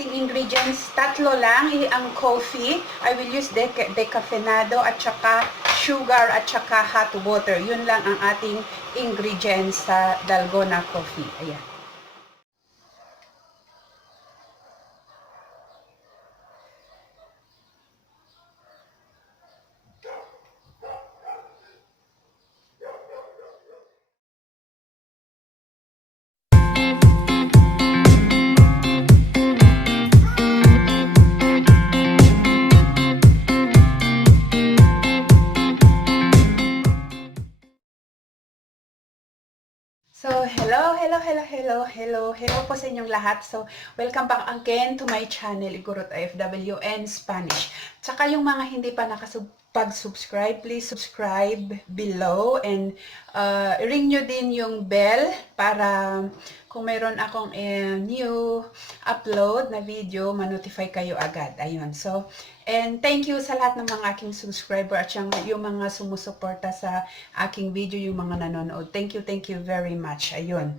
ating ingredients, tatlo lang ang coffee. I will use decaffeinado at saka sugar at saka hot water. Yun lang ang ating ingredients sa Dalgona coffee. Ayan. So, hello po sa inyong lahat. So, welcome back again to my channel, Igorot IFW and Spanish. Tsaka yung mga hindi pa nakapag-subscribe, please subscribe below and ring nyo din yung bell para kung mayroon akong new upload na video, ma-notify kayo agad. Ayun. So, and thank you sa lahat ng mga aking subscriber at yung mga sumusuporta sa aking video, yung mga nanonood. Thank you very much. Ayun.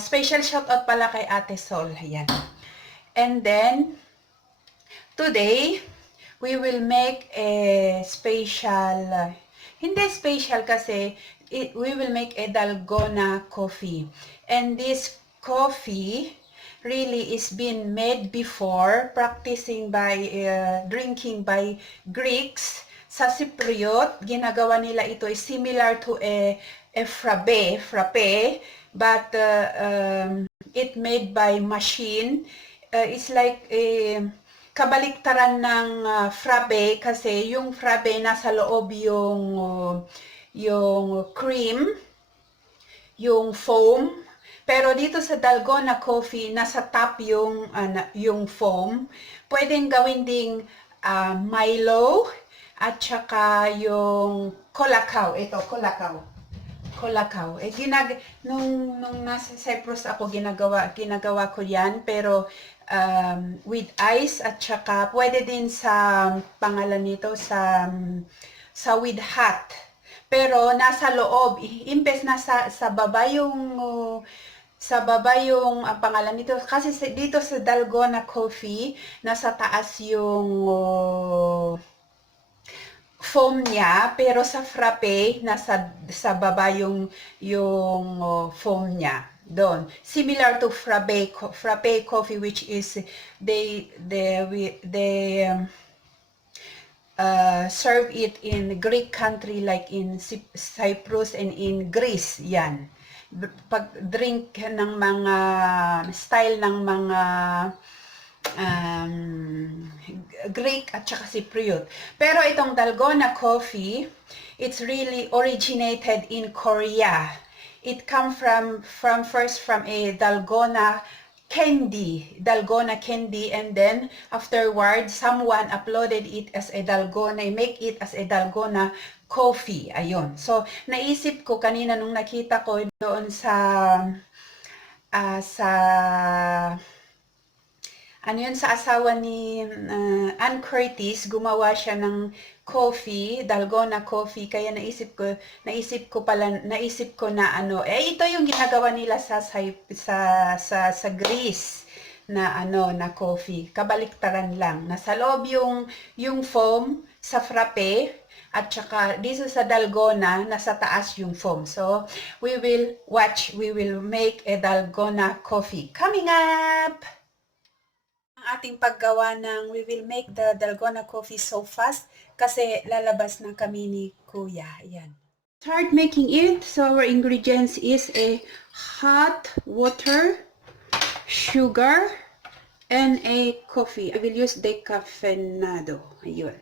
Special shoutout pala kay Ate Sol. Ayan. And then, today, we will make a special, hindi special kasi, we will make a Dalgona coffee. And this coffee really is been made before, drinking by Greeks sa Cypriot. Ginagawa nila ito is similar to a frappe, but it made by machine. It's like a kabaliktaran ng frappe kasi yung frappe nasa loob yung cream, yung foam. Pero dito sa Dalgona coffee, nasa top yung foam. Pwedeng gawin ding milo at saka yung colacao. Ito, colacao. Nung nasa Cyprus ako, ginagawa ko yan. Pero with ice at saka pwede din sa pangalan nito sa with hot. Pero nasa loob, imbes na sa baba yung ang pangalan nito. Kasi dito sa Dalgona coffee, nasa taas yung foam niya, pero sa frappe, sa baba yung foam niya. Doon. Similar to frappe coffee, which is they serve it in Greek country like in Cyprus and in Greece. Yan. Pag drink ng mga style ng mga Greek at saka Cypriot. Pero itong Dalgona coffee, it's really originated in Korea. It come first from a Dalgona candy, and then afterwards someone uploaded it as a make it as a Dalgona coffee. Ayun. So naisip ko kanina nung nakita ko doon sa asawa ni Ann Curtis, gumawa siya ng coffee, Dalgona coffee, kaya naisip ko na ito yung ginagawa nila sa Greece na na coffee. Kabaliktaran lang. Nasa loob yung foam sa frappe at saka dito sa Dalgona nasa taas yung foam. So, we will make a Dalgona coffee. Coming up! Ating paggawa we will make the Dalgona coffee so fast kasi lalabas na kami ni Kuya. Ayan. Start making it. So our ingredients is a hot water, sugar, and a coffee. I will use decaffeinado. Ayun.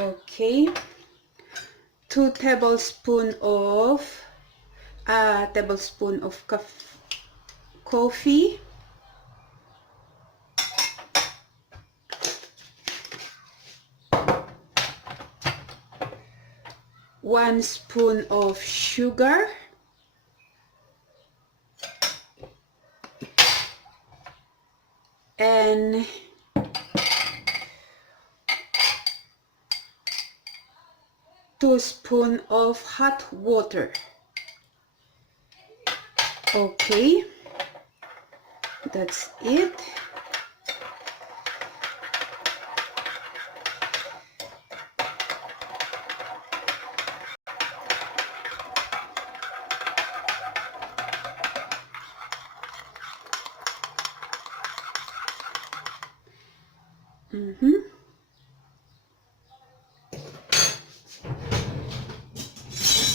Okay. 2 tablespoons of coffee. 1 spoon of sugar, and 2 spoons of hot water. Okay, that's it.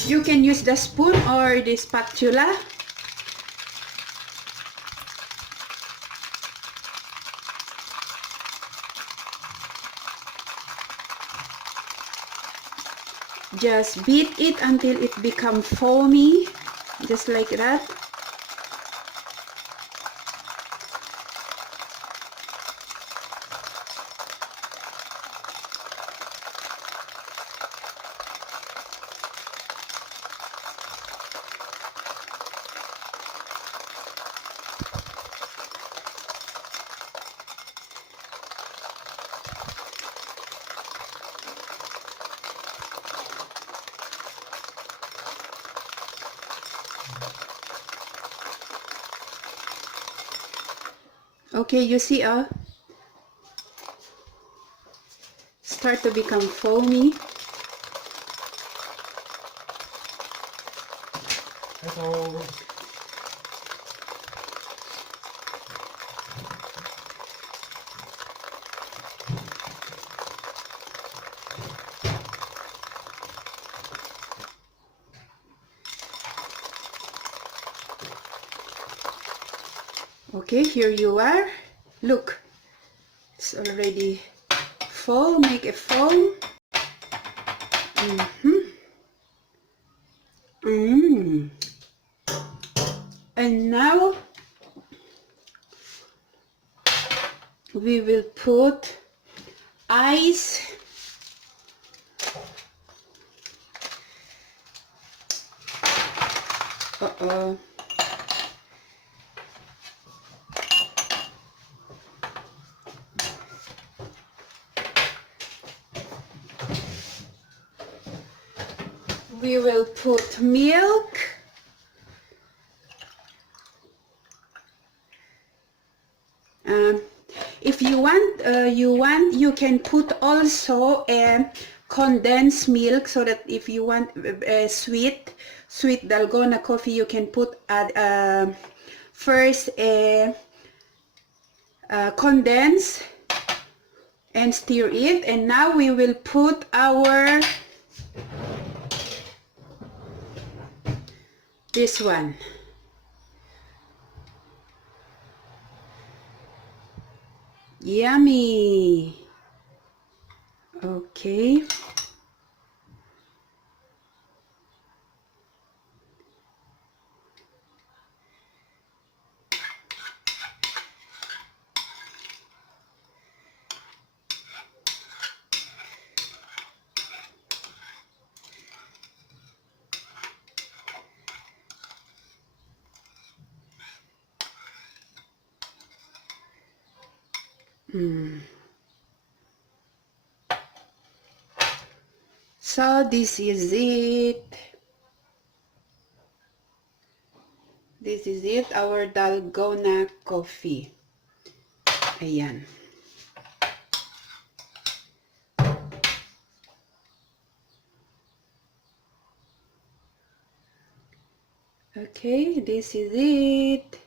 You can use the spoon or the spatula. Just beat it until it becomes foamy, just like that. Okay, you see, start to become foamy. Hello. Okay, here you are. Look, it's already foam. Make a foam. And now we will put ice. We will put milk. If you want, you can put also condensed milk, so that if you want sweet dalgona coffee, you can put first condensed and stir it. And now we will put our this one. Yummy. Okay. So this is it. This is it, our dalgona coffee. Ayan. Okay, this is it.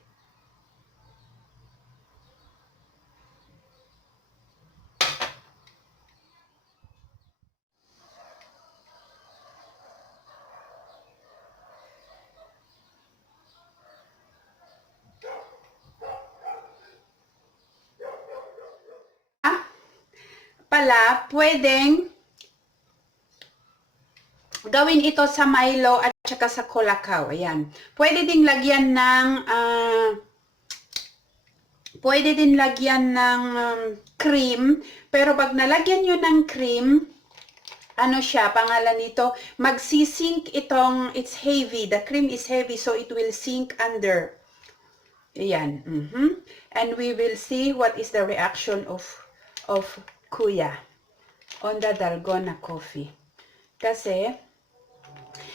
Pala, pwedeng gawin ito sa milo at saka sa colacao. Ayan. Pwede din lagyan ng cream, pero pag nalagyan nyo ng cream, ano siya, pangalan nito, magsisink itong, it's heavy, the cream is heavy, so it will sink under. Ayan. And we will see what is the reaction of Kuya on the dalgona coffee. Kasi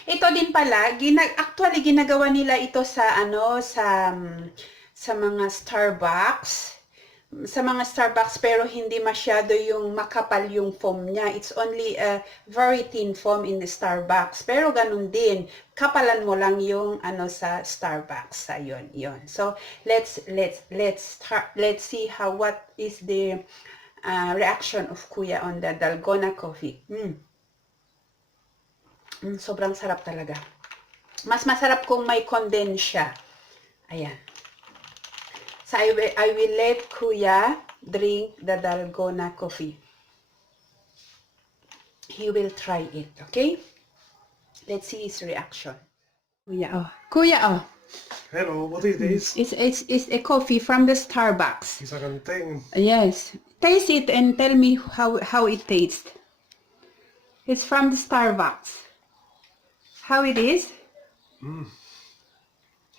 ito din pala, actually ginagawa nila ito sa sa mga Starbucks. Sa mga Starbucks, pero hindi masyado yung makapal yung foam niya. It's only a very thin foam in the Starbucks. Pero ganun din, kapalan mo lang yung sa Starbucks. Ayun, yun. So let's see what is the reaction of Kuya on the Dalgona coffee. Sobrang sarap talaga. Mas masarap kung may condensed siya. Ayan. So I will let Kuya drink the Dalgona coffee. He will try it, okay? Let's see his reaction. Kuya, oh. Hello, what is this? It's a coffee from the Starbucks. It's a contain. Yes. Taste it and tell me how it tastes. It's from the Starbucks. How it is?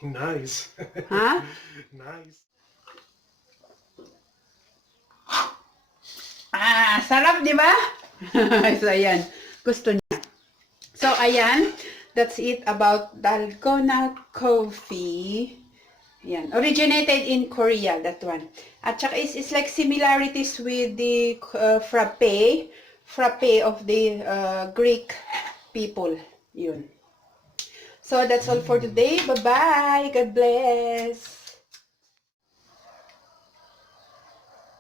Nice. Huh? Nice. Sarap, di ba? So, ayan. Gusto niya. So, ayan. That's it about Dalgona coffee. Ayan. Originated in Korea, that one. At saka it's like similarities with the frappe. Frappe of the Greek people. Yun. So, that's all for today. Bye-bye. God bless.